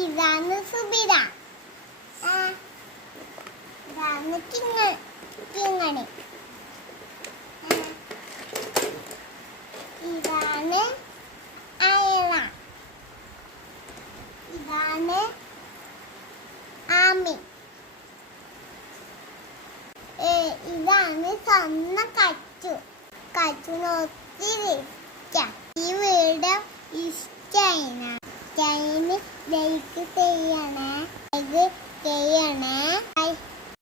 ഇതാണ് സുബിര. ഇതാണ് കിങ്ങണി. ഇതാണ് അയല. ഇതാണ് ആമി. ഇതാണ് സ്വന്ന കച്ചുന് ഒത്തിരി ഇഷ്ടം. ഈ വീഡിയോ ഇഷ്ടമായി ലൈക്ക് ചെയ്യണേ.